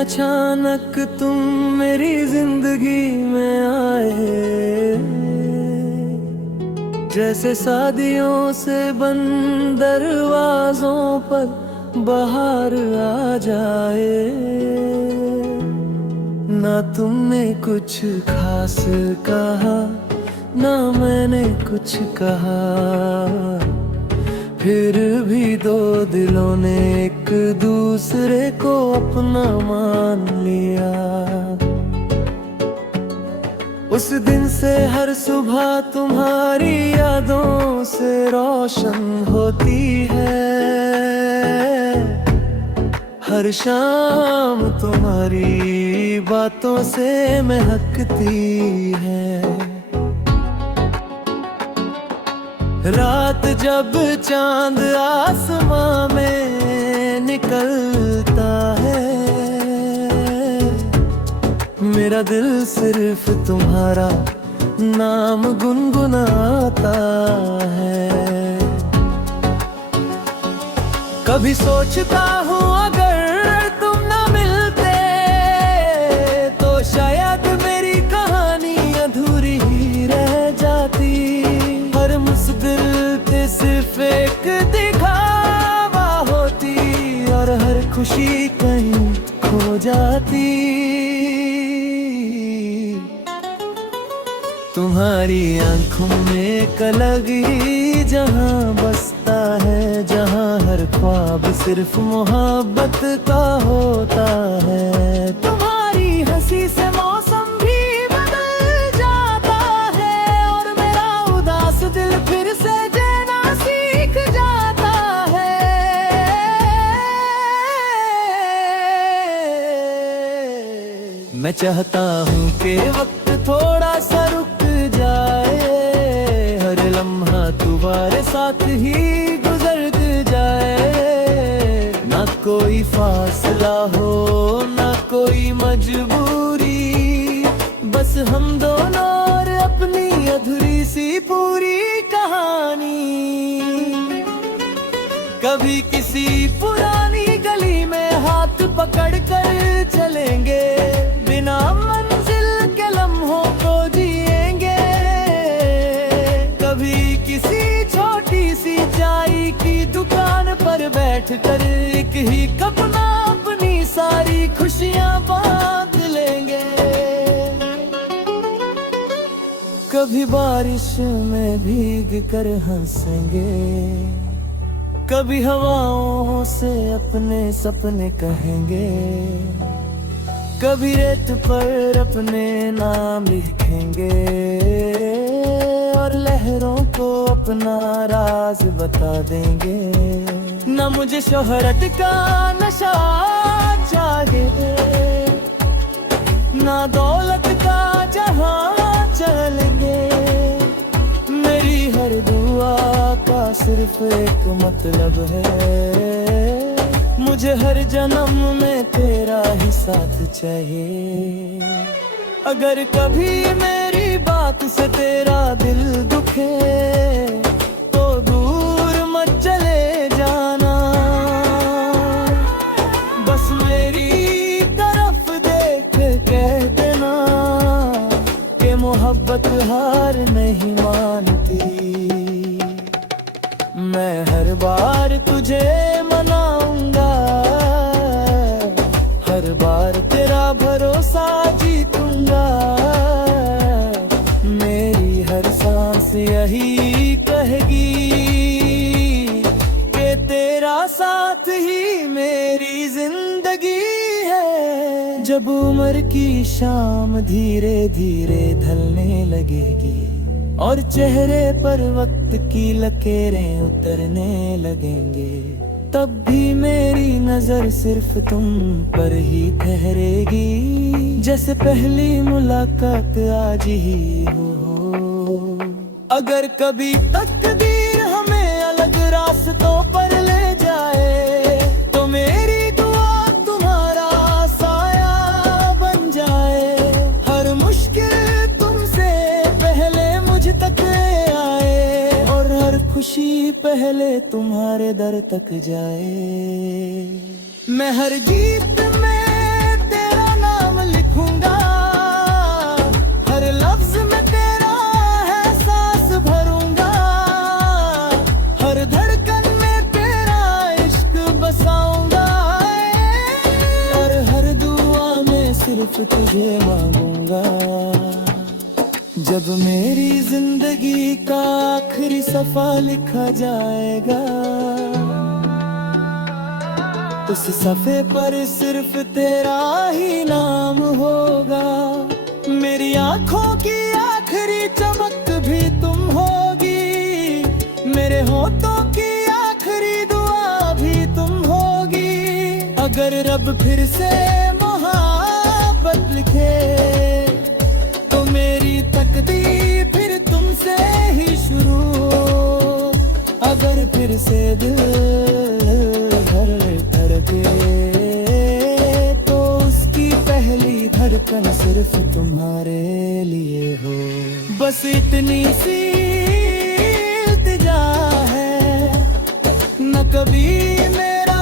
अचानक तुम मेरी जिंदगी में आए, जैसे शादियों से बंद दरवाजों पर बाहर आ जाए। ना तुमने कुछ खास कहा, ना मैंने कुछ कहा, फिर भी दो दिलों ने एक दूसरे को अपना मान लिया। उस दिन से हर सुबह तुम्हारी यादों से रोशन होती है, हर शाम तुम्हारी बातों से महकती है। रात जब चांद आसमां में निकलता है, मेरा दिल सिर्फ तुम्हारा नाम गुनगुनाता है। कभी सोचता हूँ अगर तुम ना मिलते तो शायद मेरी कहानी अधूरी ही रह जाती। हर मुश्किल पे सिर्फ एक दिखावा होती और हर खुशी कहीं खो जाती। तुम्हारी आंखों में एक अलग ही जहां बसता है, जहां हर ख्वाब सिर्फ मोहब्बत का होता है। तुम्हारी हंसी से मौसम भी बदल जाता है और मेरा उदास दिल फिर से जीना सीख जाता है। मैं चाहता हूँ कि वक्त थोड़ा सा रुक जाए, हर लम्हा तुम्हारे साथ ही गुजर जाए। ना कोई फासला हो, ना कोई मजबूरी, बस हम दोनों और अपनी अधूरी सी पूरी कहानी। कभी किसी पुरानी गली में हाथ पकड़ कर चलेंगे, बिना मंजिल के लम्हों को जिएंगे। कभी किसी छोटी सी चाय की दुकान पर बैठकर एक ही कप में अपनी सारी खुशियां बांट लेंगे। कभी बारिश में भीग कर हंसेंगे, कभी हवाओं से अपने सपने कहेंगे, कभी रेत पर अपने नाम लिखेंगे और लहरों को अपना राज बता देंगे। न मुझे शोहरत का नशा चाहिए, ना दौलत का जहां चलेंगे। मेरी हर दुआ का सिर्फ एक मतलब है, मुझे हर जन्म में तेरा ही साथ चाहिए। अगर कभी मेरी बात से तेरा दिल दुखे तो दूर मत चले जाना, बस मेरी तरफ देख कह देना कि मोहब्बत हार नहीं मानती। मैं हर बार तुझे मनाऊंगा, हर बार तेरा भरोसा जीतूंगा। मेरी हर सांस यही कहेगी कि तेरा साथ ही मेरी जिंदगी है। जब उम्र की शाम धीरे धीरे ढलने लगेगी और चेहरे पर वक्त की लकीरें उतरने लगेंगे, तब भी मेरी नजर सिर्फ तुम पर ही ठहरेगी, जैसे पहली मुलाकात आज ही हो। अगर कभी तकदीर हमें अलग रास्तों पर ले जाए तो मेरी दुआ तुम्हारा साया बन जाए। हर मुश्किल तुमसे पहले मुझ तक आए और हर खुशी पहले तुम्हारे दर तक जाए। मैं हर जीत में मांगूंगा। जब मेरी जिंदगी का आखिरी सफा लिखा जाएगा, उस सफे पर सिर्फ तेरा ही नाम होगा। मेरी आंखों की आखिरी चमक भी तुम होगी, मेरे होठों की आखिरी दुआ भी तुम होगी। अगर रब फिर से मोहब्बत लिखे, तो मेरी तकदीर फिर तुमसे ही शुरू। अगर फिर से दिल धड़के, तो उसकी पहली धड़कन सिर्फ तुम्हारे लिए हो। बस इतनी सी इल्तिजा है, न कभी मेरा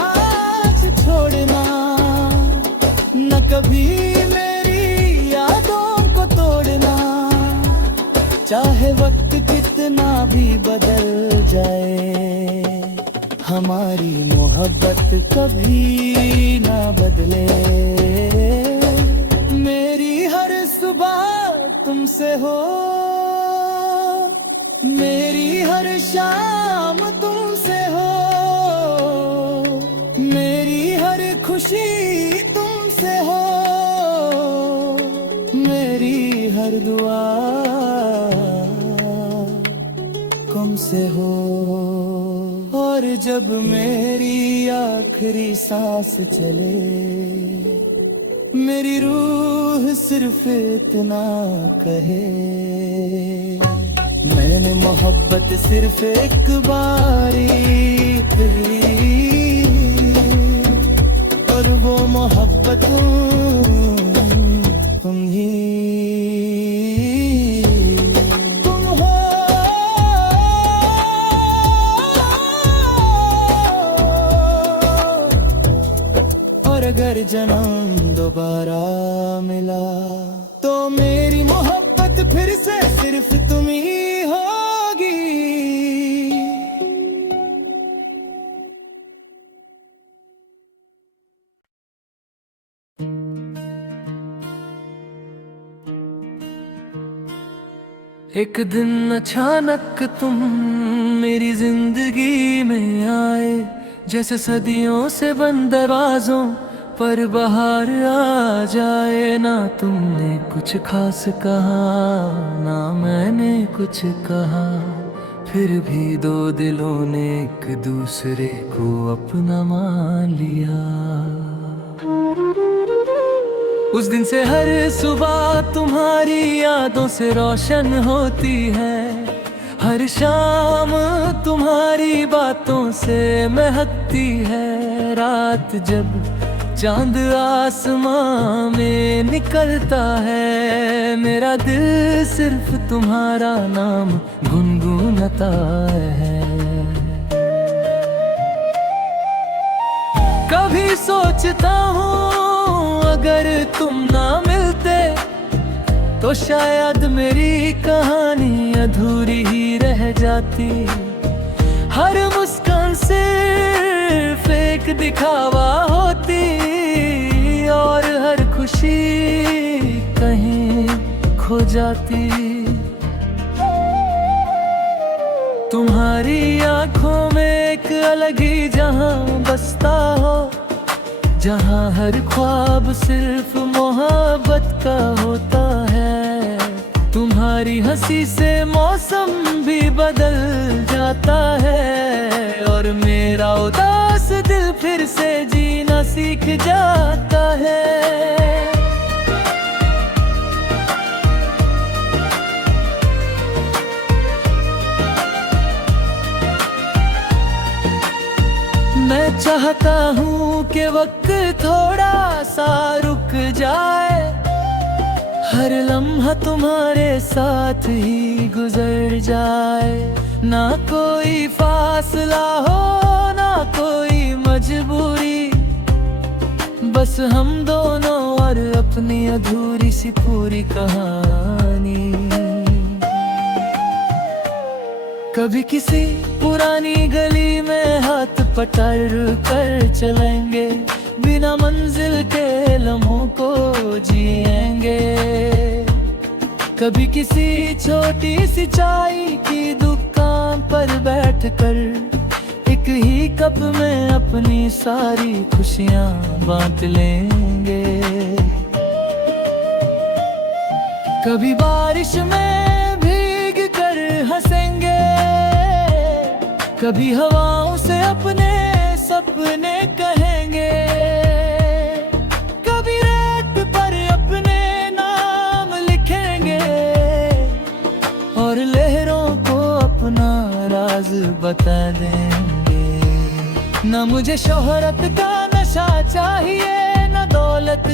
हाथ छोड़ना, न कभी मेरी यादों को तोड़ना। चाहे वक्त कितना भी बदल जाए, हमारी मोहब्बत कभी ना बदले। मेरी हर सुबह तुमसे हो, मेरी हर शाम तुमसे हो, मेरी हर खुशी तुमसे हो, मेरी हर दुआ तुमसे हो। और जब मेरी आखिरी सांस चले, मेरी रूह सिर्फ इतना कहे, मैंने मोहब्बत सिर्फ एक बारी की, और वो मोहब्बत तुम ही अगर जन्म दोबारा मिला, तो मेरी मोहब्बत फिर से सिर्फ तुम ही होगी। एक दिन अचानक तुम मेरी जिंदगी में आए, जैसे सदियों से बंद दरवाजों पर बाहर आ जाए। ना तुमने कुछ खास कहा, ना मैंने कुछ कहा, फिर भी दो दिलों ने एक दूसरे को अपना मान लिया। उस दिन से हर सुबह तुम्हारी यादों से रोशन होती है, हर शाम तुम्हारी बातों से महकती है। रात जब चांद आसमां में निकलता है, मेरा दिल सिर्फ तुम्हारा नाम गुनगुनाता है। कभी सोचता हूँ अगर तुम ना मिलते, तो शायद मेरी कहानी अधूरी ही रह जाती। हर मुस्कान सिर्फ एक दिखावा होती, और हर खुशी कहीं खो जाती। तुम्हारी आंखों में एक अलग ही जहां बसता हो, जहां हर ख्वाब सिर्फ मोहब्बत का होता है। तुम्हारी हंसी से मौसम भी बदल जाता है, और मेरा उदास दिल फिर से जीना सीख जाता है। मैं चाहता हूँ कि वक्त थोड़ा सा रुक जाए, हर लम्हा तुम्हारे साथ ही गुजर जाए। ना कोई फासला हो, ना कोई मजबूरी, बस हम दोनों और अपनी अधूरी सी पूरी कहानी। कभी किसी पुरानी गली में हाथ पकड़ कर चलेंगे, बिना मंजिल के लम्हों को जिएंगे। कभी किसी छोटी सी चाय की दुकान पर बैठकर एक ही कप में अपनी सारी खुशियां बांट लेंगे। कभी बारिश में भीग कर हंसेंगे, कभी हवाओं से अपने सपने कहेंगे, कभी रेत पर अपने नाम लिखेंगे और लहरों को अपना राज बता देंगे। ना मुझे शोहरत का नशा चाहिए, ना दौलत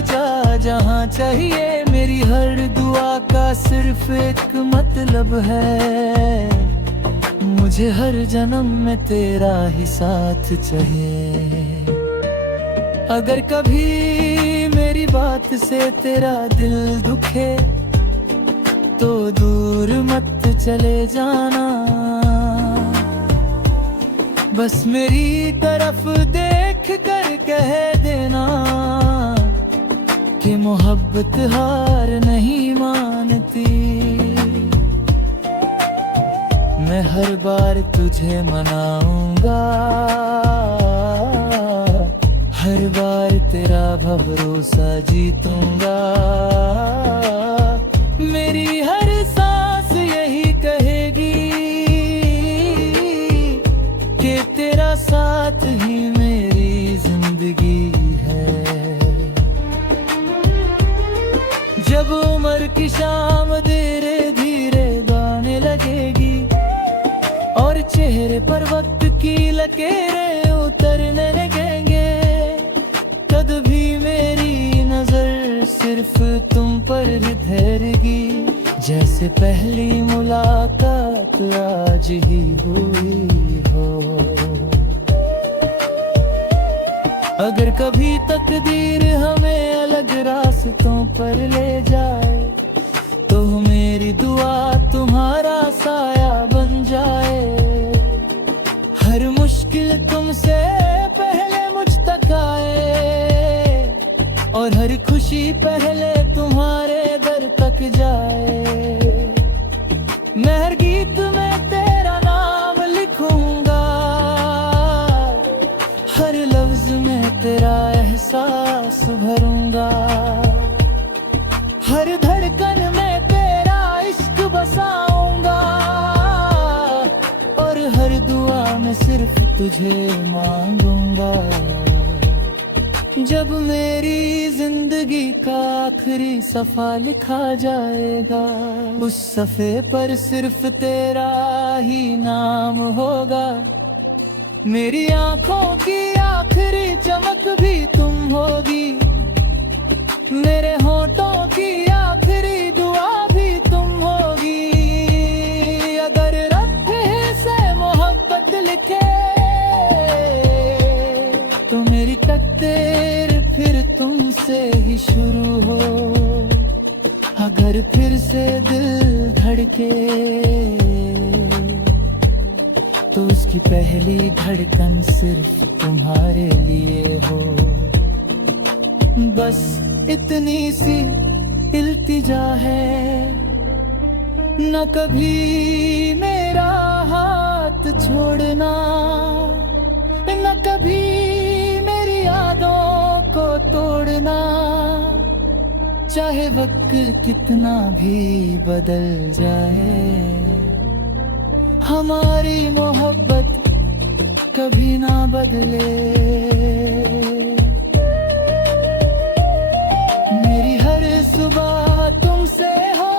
जहाँ चाहिए। मेरी हर दुआ का सिर्फ एक मतलब है, मुझे हर जन्म में तेरा ही साथ चाहिए। अगर कभी मेरी बात से तेरा दिल दुखे तो दूर मत चले जाना, बस मेरी तरफ देख कर कह देना कि मोहब्बत हार नहीं मानती। मैं हर बार तुझे मनाऊंगा, हर बार तेरा भरोसा जीतूंगा। मेरी हर सांस यही कहेगी कि तेरा साथ ही मेरी जिंदगी है। जब उम्र की शाम धीरे धीरे दाने लगेगी और चेहरे पर वक्त की लकीरें उतरने लगेंगे, तब भी मेरी नजर सिर्फ तुम पर ही ठहरेगी, जैसे पहली मुलाकात आज ही हुई हो। अगर कभी तकदीर हमें अलग रास्तों पर ले जाए तो मेरी दुआ तुम्हारा साया बन जाए। हर मुश्किल तुमसे पहले मुझ तक आए और हर खुशी पहले तुम्हारे दर तक जाए। मैं हर गीत में तेरा नाम लिखूंगा, हर लफ्ज में तेरा एहसास भरूंगा, हर धड़कन में तेरा इश्क बसाऊंगा और हर दुआ में सिर्फ तुझे मांगूंगा। जब मेरी जिंदगी का आखिरी सफा लिखा जाएगा, उस सफे पर सिर्फ तेरा ही नाम होगा। मेरी आंखों की आखिरी चमक भी तुम होगी, मेरे होठों की आखिरी दुआ भी तुम होगी। अगर रब से मोहब्बत लिखे तो मेरी तकदीर फिर तुमसे ही शुरू हो। अगर फिर से दिल धड़के तो उसकी पहली धड़कन सिर्फ तुम्हारे लिए हो। बस इतनी सी इल्तिजा है, न कभी मेरा हाथ छोड़ना, न कभी मेरी यादों को तोड़ना। चाहे वक्त कितना भी बदल जाए, हमारी मोहब्बत कभी ना बदले। मेरी हर सुबह तुमसे हो,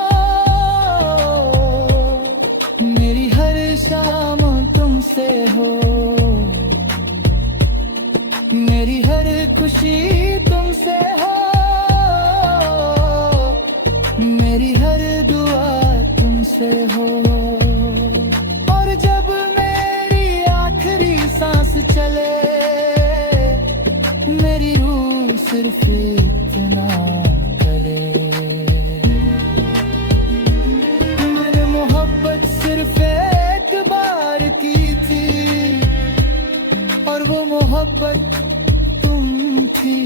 मेरी हर शाम तुमसे हो, मेरी हर खुशी तुमसे हो, मेरी हर दुआ तुमसे हो। और जब मेरी आखिरी सांस चले, मेरी रूह सिर्फ इतना कले। मैंने मोहब्बत सिर्फ एक बार की थी और वो मोहब्बत तुम थी।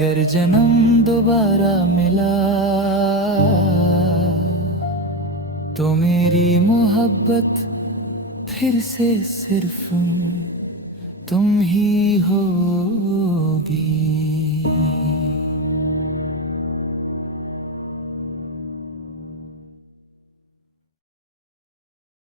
अगर जन्म दोबारा मिला तो मेरी मोहब्बत फिर से सिर्फ तुम ही होगी।